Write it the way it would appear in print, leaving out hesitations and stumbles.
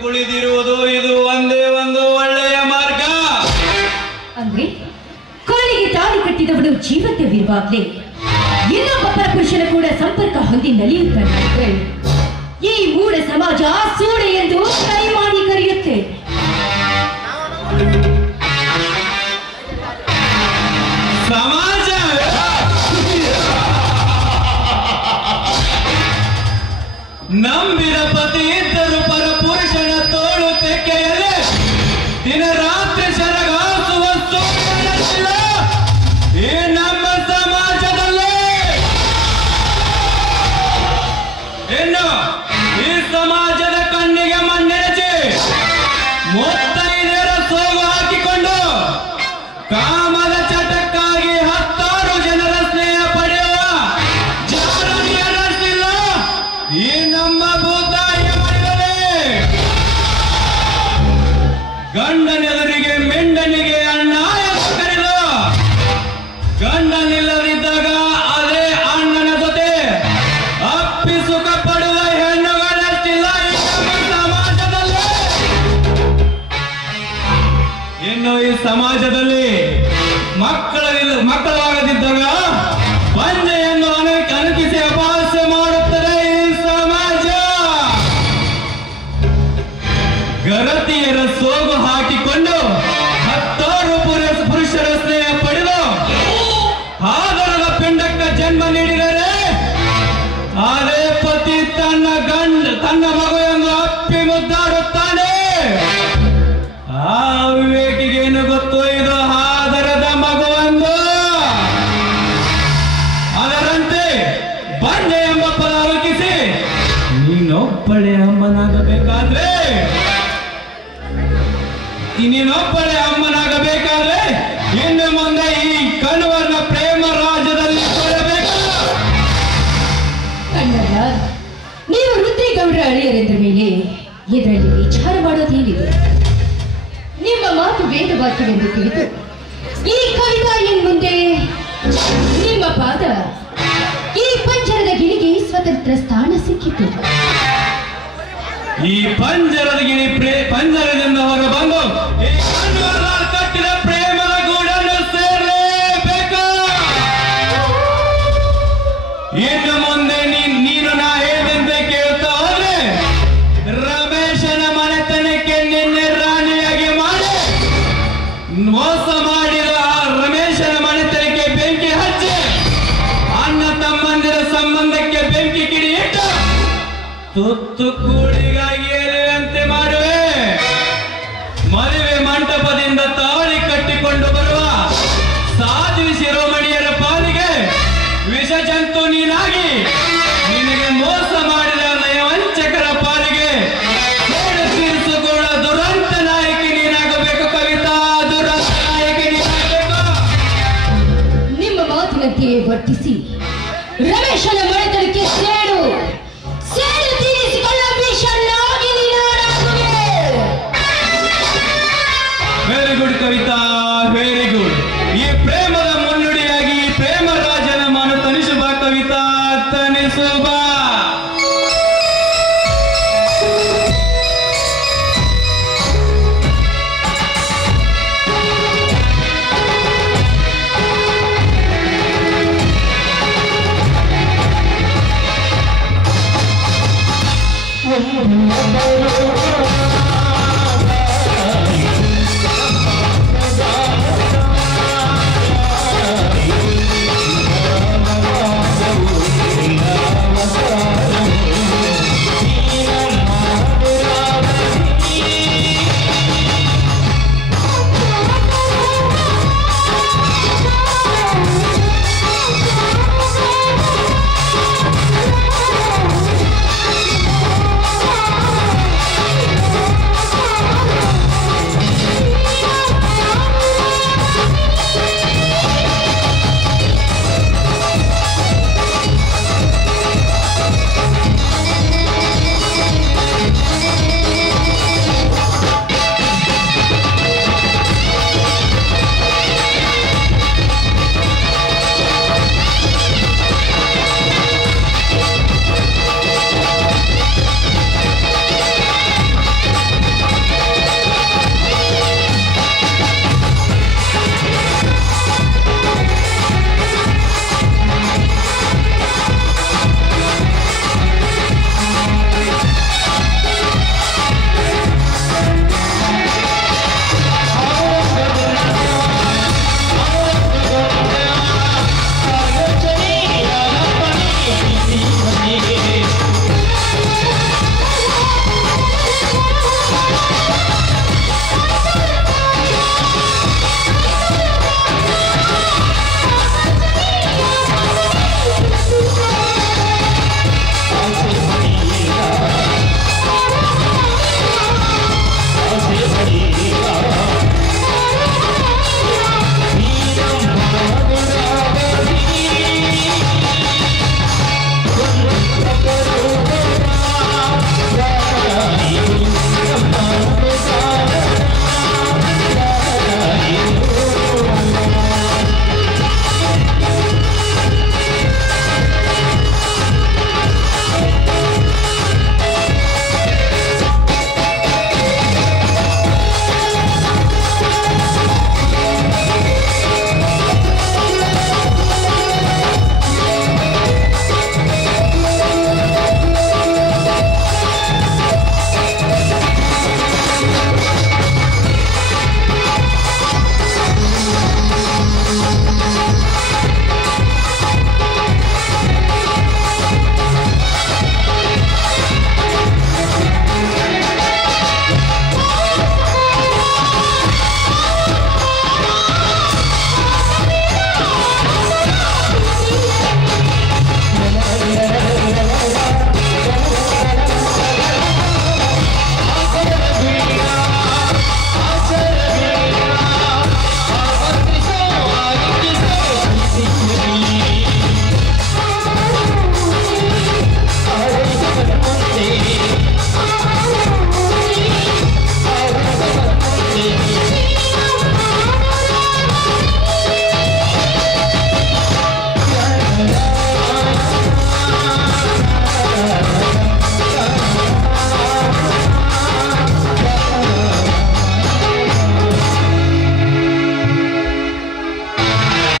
ಕುಳಿದಿರುವುದು ಇದು ಒಂದೇ ಒಂದು ಒಳ್ಳೆಯ ಮಾರ್ಗ. ಅಂದ್ರೆ ಕಾಲಿಗೆ ತಾಳಿ ಕಟ್ಟಿದವನು ಜೀವಂತವಿರುವಾಗಲೇ ಇನ್ನೊಬ್ಬ ಪರಪುರುಷನ ಕೂಡ ಸಂಪರ್ಕ ಹೊಂದಿ ನಲಿಯುತ್ತಾನೆ. ಈ ಮೂಢ ಸಮಾಜ ಸೂಳೆ ಎಂದು ಕೈ ಮಾಡಿ ಕರೆಯುತ್ತೆ. ಸಮಾಜ ನಂಬಿದ ಪತಿ ಇದ್ದರು ಪರಪುರುಷನ ತೋಳು ತೆಕ್ಕೆಯಲ್ಲಿ ದಿನ ರಾತ್ರಿ ಸರಗಾಸುವ ಸೂರ್ಯನಿಲ್ಲ ಈ ನಮ್ಮ ಸಮಾಜದಲ್ಲಿ. ಇನ್ನು ಈ ಸಮಾಜದ ಕಣ್ಣಿಗೆ ಮಣ್ಣೆರಚಿ ಮುತ್ತೈದೆಯರ ಸೋಗು ಹಾಕಿಕೊಂಡು ಕಾಮದ ಚಟಕ್ಕಾಗಿ 10 ಜನರ ಸ್ನೇಹ ಪಡೆಯುವ ಜಾರನಿಯರಷ್ಟಿಲ್ಲ ಈ ನಮ್ಮ ಭೂತಾಯ ಮಾಡಿದರೆ. ಗಂಡನೆದುರಿಗೆ ಮೆಂಡನಿಗೆ ಅಣ್ಣ ಎಂದು ಕರೆದು ಗಂಡನಿಲ್ಲದಿದ್ದಾಗ ಅದೇ ಅಣ್ಣನ ಜೊತೆ ಅಪ್ಪಿ ಸುಖ ಪಡುವ ಹೆಣ್ಣುಗಳಷ್ಟಿಲ್ಲ ಈ ನಮ್ಮ ಸಮಾಜದಲ್ಲಿ. ಇನ್ನು ಈ ಸಮಾಜದಲ್ಲಿ ಮಕ್ಕಳಾಗದಿದ್ದಾಗ ಬಂಜೆಯನ್ನು ಅನುಕಿಸಿ ಅಪಹಾಸ್ಯ ಮಾಡುತ್ತದೆ ಈ ಸಮಾಜ. ಗರತಿಯರ ಸೋಗು ಹಾಕಿಕೊಂಡು 10 ಪುರುಷರ ಸ್ನೇಹ ಪಡೆದು ಆದರದ ಪಿಂಡಕ್ಕ ಜನ್ಮ ನೀಡಿದರೆ ಅದೇ ಪತಿ ತನ್ನ ಮಗು ಎಂದು ಅಪ್ಪಿ ಮುದ್ದಾಡುತ್ತಾನೆ. ಆ ವಿವೇಕಿಗೇನು ಗೊತ್ತು ಇದು ಆದರದ ಮಗುವೆಂದು. ಅದರಂತೆ ಬಂಡೆ ಎಂಬ ಪದ ಅಲುಕಿಸಿ ನೀನೊಬ್ಬಳೆ ಅಮ್ಮನಾಗಬೇಕಾದ್ರೆ ಇನ್ನು ಮುಂದೆ ಈ ಕಣ್ವರ್ಣ ಪ್ರೇಮ ರಾಜ್ಯದಲ್ಲಿ ಕೊಡಬೇಕು. ಕಣ್ಣಲ್ಲ, ನೀವು ರುದ್ರೇಗೌಡರ ಅಳಿಯರೆಂದ ಮೇಲೆ ಇದರಲ್ಲಿ ವಿಚಾರ ಮಾಡೋದೇನಿದೆ? ನಿಮ್ಮ ಮಾತು ವೇದವಾಕ್ಯವೆಂದು ತಿಳಿದು ಈ ಕವಿತಾ ಇನ್ ಮುಂದೆ ನಿಮ್ಮ ಪಾದ ಈ ಪಂಜರದ ಗಿಳಿಗೆ ಸ್ವತಂತ್ರ ಸ್ಥಾನ ಸಿಕ್ಕಿತು. ಈ ಪಂಜರದ ಗಿಳಿ ಪಂಜರದಿಂದ ಹೊರ ಬಂದು ಈ ಕಣ್ವರ್ಣ ಕಟ್ಟಿದ ಪ್ರೇಮದ ಗೂಡನ್ನು ಸೇರಲೇಬೇಕು. ಇನ್ನು ಮುಂದೆ ನೀನು ನಾ ಹೇಳಿದಂತೆ ಕೇಳ್ತಾ ಹೋದ್ರೆ ರಮೇಶನ ಮನೆತನಕ್ಕೆ ನಿನ್ನೆ ರಾಣಿಯಾಗಿ ಮಾಡಿ ಮೋಸ ಮಾಡಿದ ರಮೇಶನ ಮನೆತನಕ್ಕೆ ಬೆಂಕಿ ಹಚ್ಚಿ ಅಣ್ಣ ತಮ್ಮಂದಿರ ಸಂಬಂಧಕ್ಕೆ ಬೆಂಕಿ ಕಿಡಿ ಇಟ್ಟು ತುತ್ತು ಕೂಡಿಗಾಗಿ ಎಲೆಯುವಂತೆ ಮಾಡುವೆ. ಮದುವೆ ಮಂಟಪದಿಂದ ತಾಳಿ ಕಟ್ಟಿಕೊಂಡು ಬರುವ ಸಾಧ್ವಿ ಶಿರೋಮಣಿಯರ ಪಾಲಿಗೆ ವಿಷ ಜಂತು ನೀನಾಗಿ ನಿನಗೆ ಮೋಸ ಮಾಡಿದ ನಯವಂಚಕರ ಪಾಲಿಗೆ ತೀರಿಸಿಕೊಳ್ಳ ದುರಂತ ನಾಯಕಿ ನೀನಾಗಬೇಕು. ಕವಿತಾ ದುರಂತ ನಾಯಕಿ ನೀನಾಗಬೇಕು. ನಿಮ್ಮ ಮಾತಿನಂತೆಯೇ ವರ್ತಿಸಿ ರಮೇಶನ ಮನೆತನಕ್ಕೆ ಸೇಡು ತೀರಿಸಿಕೊಳ್ಳ ವಿಷನಾಗಿ ನೀನಾಗುವೆ. Very good Kavita, very good. ಈ ಪ್ರೇಮದ ಮುನ್ನುಡಿಯಾಗಿ ಈ ಪ್ರೇಮ ರಾಜನ ಮನ ತನಿಸುವ ಕವಿತಾ, ತನಿಸುವ. Oh,